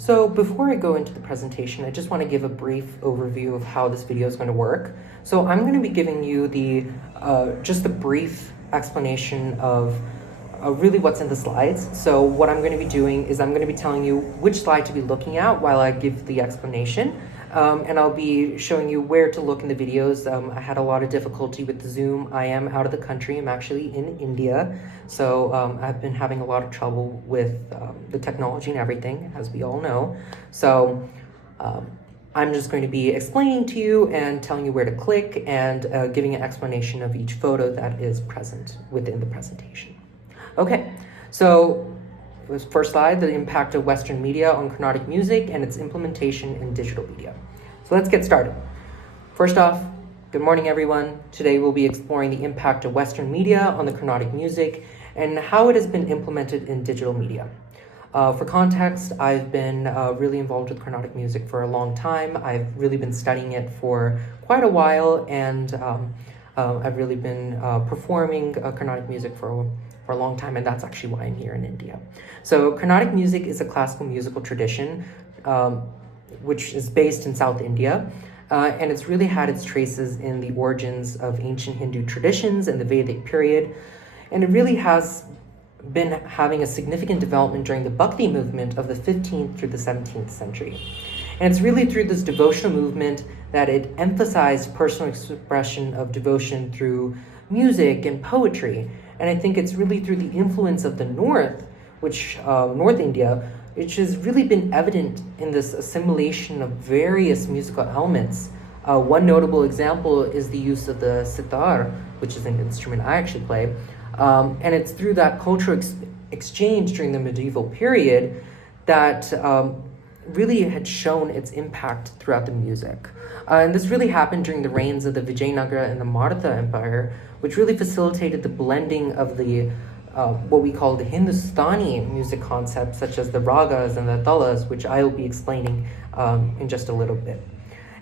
So before I go into the presentation, I just want to give a brief overview of how this video is going to work. So I'm going to be giving you just a brief explanation of really what's in the slides. So what I'm going to be doing is I'm going to be telling you which slide to be looking at while I give the explanation. And I'll be showing you where to look in the videos. I had a lot of difficulty with Zoom. I am out of the country. I'm actually in India. So I've been having a lot of trouble with the technology and everything, as we all know. So I'm just going to be explaining to you and telling you where to click and giving an explanation of each photo that is present within the presentation. Okay, so first slide, the impact of Western media on Carnatic music and its implementation in digital media. So let's get started. First off, good morning everyone. Today we'll be exploring the impact of Western media on the Carnatic music and how it has been implemented in digital media. For context, I've been really involved with Carnatic music for a long time. I've really been studying it for quite a while, and I've really been performing Carnatic music for a long time, and that's actually why I'm here in India. So Carnatic music is a classical musical tradition which is based in South India, and it's really had its traces in the origins of ancient Hindu traditions in the Vedic period, and it really has been having a significant development during the Bhakti movement of the 15th through the 17th century. And it's really through this devotional movement that it emphasized personal expression of devotion through music and poetry. And I think it's really through the influence of the North India, which has really been evident in this assimilation of various musical elements. One notable example is the use of the sitar, which is an instrument I actually play. And it's through that cultural exchange during the medieval period that really had shown its impact throughout the music. And this really happened during the reigns of the Vijayanagara and the Maratha Empire, which really facilitated the blending of the what we call the Hindustani music concepts, such as the ragas and the talas, which I will be explaining in just a little bit.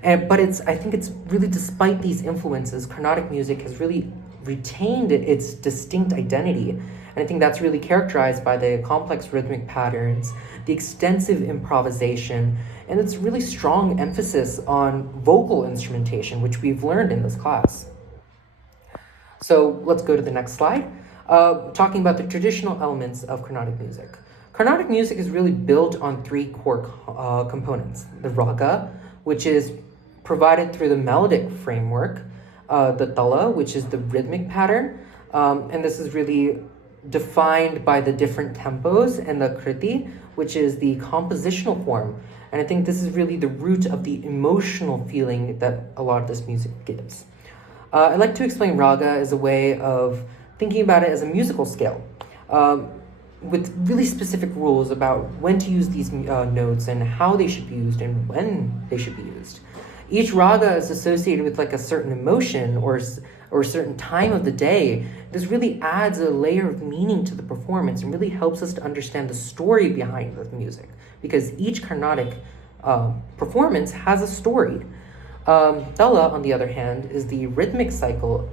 But I think it's really, despite these influences, Carnatic music has really retained its distinct identity. And I think that's really characterized by the complex rhythmic patterns, the extensive improvisation, and its really strong emphasis on vocal instrumentation, which we've learned in this class. So let's go to the next slide, talking about the traditional elements of Carnatic music. Carnatic music is really built on three core components: the raga, which is provided through the melodic framework, the tala, which is the rhythmic pattern, and this is really defined by the different tempos, and the kriti, which is the compositional form. And I think this is really the root of the emotional feeling that a lot of this music gives. I like to explain raga as a way of thinking about it as a musical scale, with really specific rules about when to use these notes and how they should be used and when they should be used. Each raga is associated with like a certain emotion or a certain time of the day. This really adds a layer of meaning to the performance and really helps us to understand the story behind the music, because each Carnatic performance has a story. Tala, on the other hand, is the rhythmic cycle,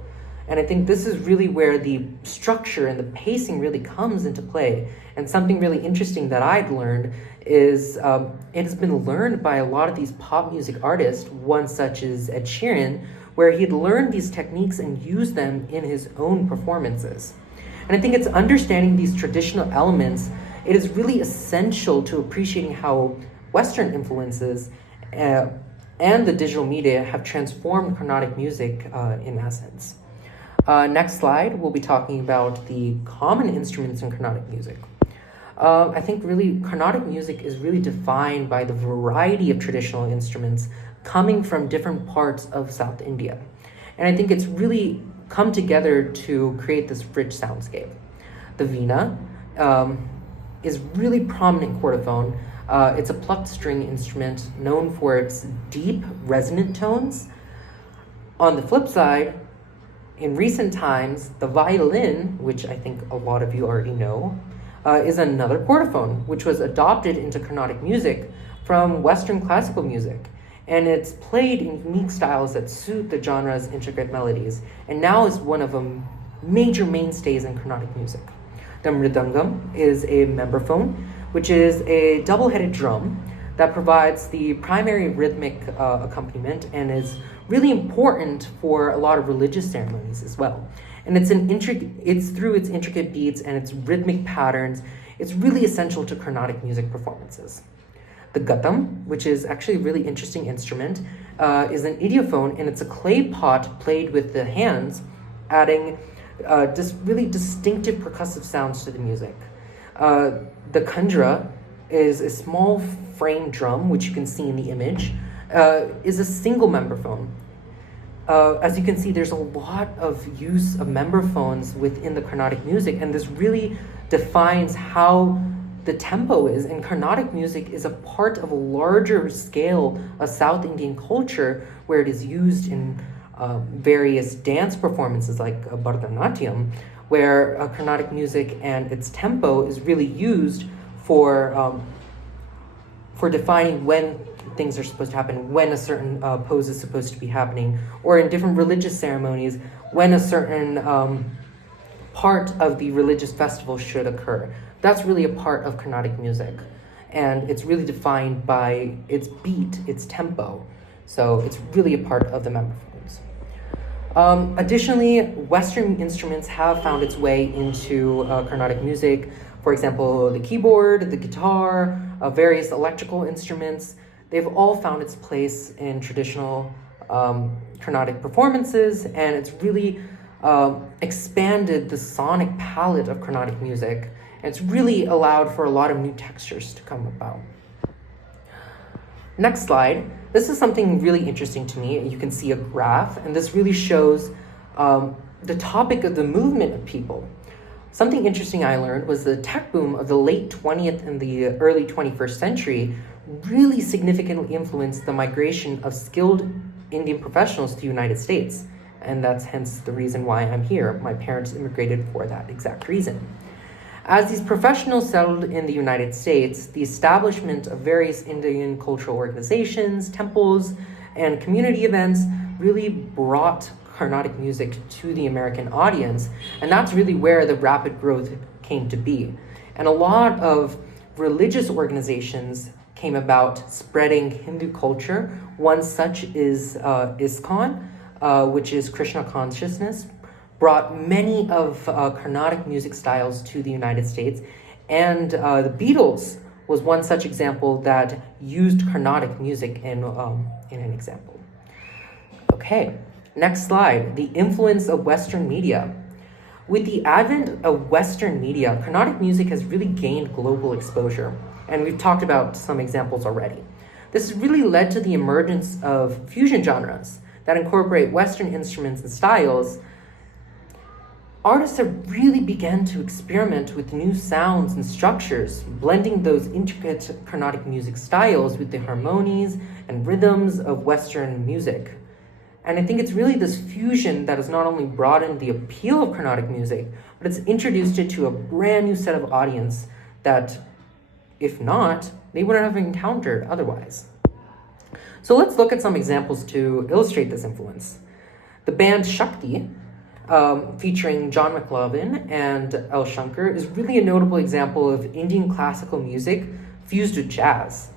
and I think this is really where the structure and the pacing really comes into play. And something really interesting that I'd learned is it has been learned by a lot of these pop music artists, one such as Ed Sheeran, where he'd learned these techniques and used them in his own performances. And I think it's understanding these traditional elements, it is really essential to appreciating how Western influences and the digital media have transformed Carnatic music in essence. Next slide, we'll be talking about the common instruments in Carnatic music. I think really Carnatic music is really defined by the variety of traditional instruments coming from different parts of South India. And I think it's really come together to create this rich soundscape. The veena is really prominent chordophone. It's a plucked string instrument known for its deep resonant tones. On the flip side, in recent times, the violin, which I think a lot of you already know, is another chordophone, which was adopted into Carnatic music from Western classical music. And it's played in unique styles that suit the genre's intricate melodies, and now is one of the major mainstays in Carnatic music. The mridangam is a memberphone, which is a double-headed drum that provides the primary rhythmic accompaniment and is really important for a lot of religious ceremonies as well. And it's through its intricate beats and its rhythmic patterns, it's really essential to Carnatic music performances. The guttam, which is actually a really interesting instrument, is an idiophone, and it's a clay pot played with the hands, adding really distinctive percussive sounds to the music. The khandra is a small frame drum, which you can see in the image, is a single memberphone. As you can see, there's a lot of use of memberphones within the Carnatic music, and this really defines how the tempo is. And Carnatic music is a part of a larger scale of South Indian culture where it is used in various dance performances like Bharatanatyam, where Carnatic music and its tempo is really used for defining when things are supposed to happen, when a certain pose is supposed to be happening, or in different religious ceremonies, when a certain part of the religious festival should occur. That's really a part of Carnatic music, and it's really defined by its beat, its tempo. So it's really a part of the memberphones. Additionally, Western instruments have found its way into Carnatic music. For example, the keyboard, the guitar, various electrical instruments. They've all found its place in traditional Carnatic performances, and it's really expanded the sonic palette of Carnatic music. And it's really allowed for a lot of new textures to come about. Next slide. This is something really interesting to me. You can see a graph, and this really shows the topic of the movement of people. Something interesting I learned was the tech boom of the late 20th and the early 21st century really significantly influenced the migration of skilled Indian professionals to the United States. And that's hence the reason why I'm here. My parents immigrated for that exact reason. As these professionals settled in the United States, the establishment of various Indian cultural organizations, temples, and community events really brought Carnatic music to the American audience, and that's really where the rapid growth came to be. And a lot of religious organizations came about spreading Hindu culture. One such is ISKCON, which is Krishna consciousness, brought many of Carnatic music styles to the United States, and the Beatles was one such example that used Carnatic music in an example. Okay. Next slide, the influence of Western media. With the advent of Western media, Carnatic music has really gained global exposure, and we've talked about some examples already. This has really led to the emergence of fusion genres that incorporate Western instruments and styles. Artists have really begun to experiment with new sounds and structures, blending those intricate Carnatic music styles with the harmonies and rhythms of Western music. And I think it's really this fusion that has not only broadened the appeal of Carnatic music, but it's introduced it to a brand new set of audience that, if not, they wouldn't have encountered otherwise. So let's look at some examples to illustrate this influence. The band Shakti, featuring John McLaughlin and L. Shankar, is really a notable example of Indian classical music fused with jazz.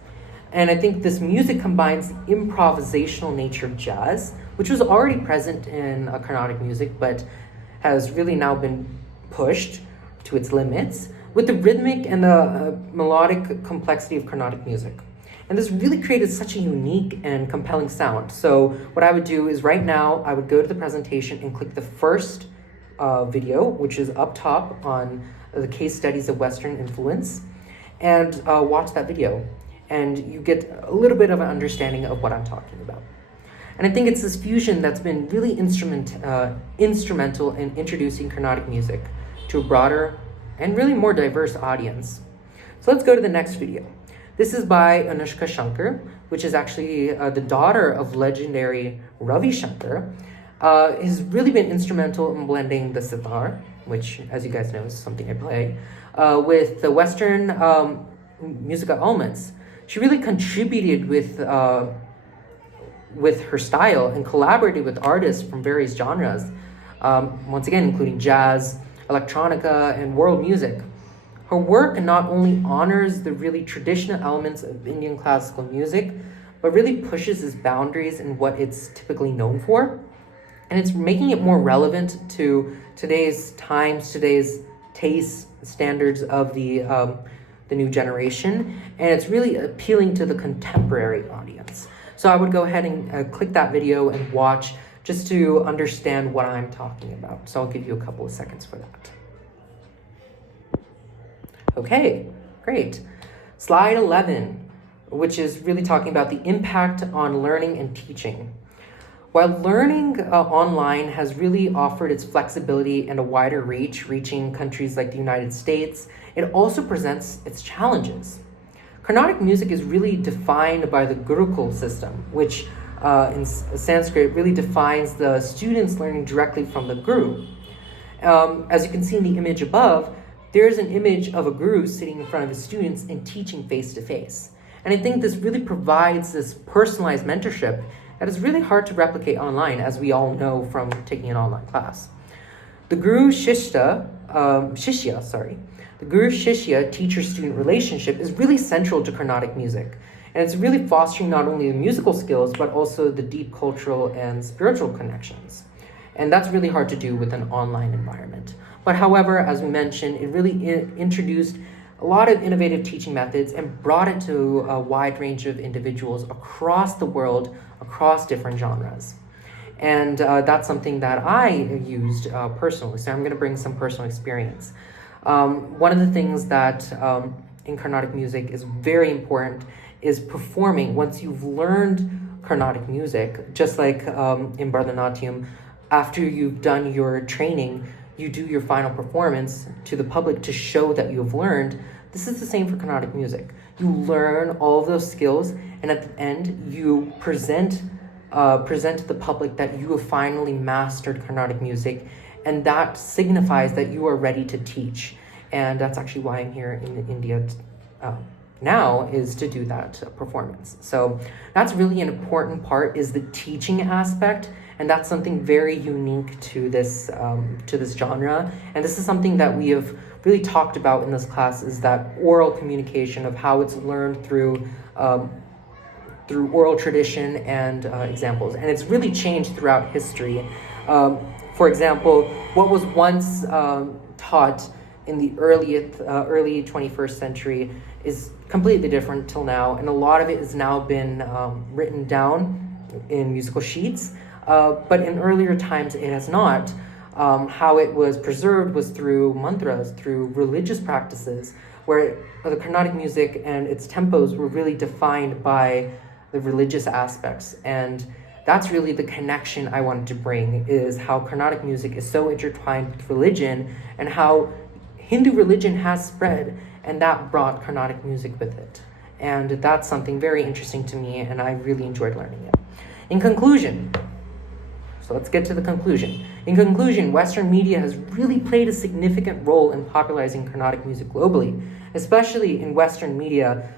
And I think this music combines the improvisational nature of jazz, which was already present in Carnatic music, but has really now been pushed to its limits, with the rhythmic and the melodic complexity of Carnatic music. And this really created such a unique and compelling sound. So what I would do is right now, I would go to the presentation and click the first video, which is up top on the case studies of Western influence, and watch that video. And you get a little bit of an understanding of what I'm talking about. And I think it's this fusion that's been really instrumental in introducing Carnatic music to a broader and really more diverse audience. So let's go to the next video. This is by Anushka Shankar, which is actually the daughter of legendary Ravi Shankar. Has really been instrumental in blending the sitar, which, as you guys know, is something I play, with the Western musical elements. She really contributed with her style and collaborated with artists from various genres, once again, including jazz, electronica, and world music. Her work not only honors the really traditional elements of Indian classical music, but really pushes its boundaries in what it's typically known for. And it's making it more relevant to today's times, today's tastes, standards of the new generation. And it's really appealing to the contemporary audience. So I would go ahead and click that video and watch just to understand what I'm talking about. So I'll give you a couple of seconds for that. Okay, great. Slide 11, which is really talking about the impact on learning and teaching. While learning online has really offered its flexibility and a wider reach, reaching countries like the United States, it also presents its challenges. Carnatic music is really defined by the Gurukul system, which in Sanskrit really defines the students learning directly from the guru. As you can see in the image above, there's an image of a guru sitting in front of his students and teaching face to face. And I think this really provides this personalized mentorship that is really hard to replicate online, as we all know from taking an online class. The Guru-Shishya teacher-student relationship is really central to Carnatic music. And it's really fostering not only the musical skills, but also the deep cultural and spiritual connections. And that's really hard to do with an online environment. But however, as we mentioned, it really introduced a lot of innovative teaching methods and brought it to a wide range of individuals across the world, across different genres. And that's something that I used personally. So I'm going to bring some personal experience. One of the things that in Carnatic music is very important is performing. Once you've learned Carnatic music, just like in Bharatanatyam, after you've done your training, you do your final performance to the public to show that you've learned. This is the same for Carnatic music. You learn all of those skills, and at the end, you present to the public that you have finally mastered Carnatic music, and that signifies that you are ready to teach. And that's actually why I'm here in India now, is to do that performance. So that's really an important part, is the teaching aspect, and that's something very unique to this genre. And this is something that we have really talked about in this class, is that oral communication of how it's learned through oral tradition and examples. And it's really changed throughout history. For example, what was once taught in the early 21st century is completely different till now, and a lot of it has now been written down in musical sheets, but in earlier times it has not. How it was preserved was through mantras, through religious practices, where the Carnatic music and its tempos were really defined by the religious aspects. And that's really the connection I wanted to bring, is how Carnatic music is so intertwined with religion, and how Hindu religion has spread, and that brought Carnatic music with it. And that's something very interesting to me, and I really enjoyed learning it. In conclusion, so let's get to the conclusion. In conclusion, Western media has really played a significant role in popularizing Carnatic music globally, especially in Western media,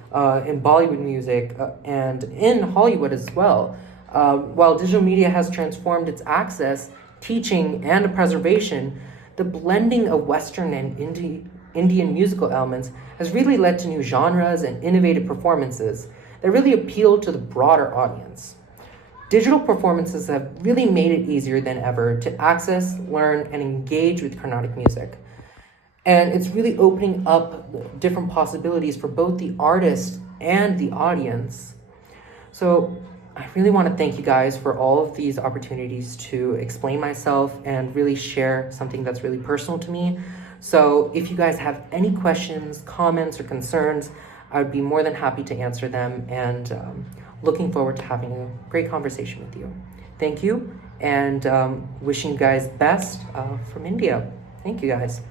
in Bollywood music, and in Hollywood as well. While digital media has transformed its access, teaching, and preservation, the blending of Western and Indian musical elements has really led to new genres and innovative performances that really appeal to the broader audience. Digital performances have really made it easier than ever to access, learn, and engage with Carnatic music. And it's really opening up different possibilities for both the artist and the audience. So I really want to thank you guys for all of these opportunities to explain myself and really share something that's really personal to me. So if you guys have any questions, comments, or concerns, I would be more than happy to answer them, and looking forward to having a great conversation with you. Thank you, and wishing you guys best from India. Thank you guys.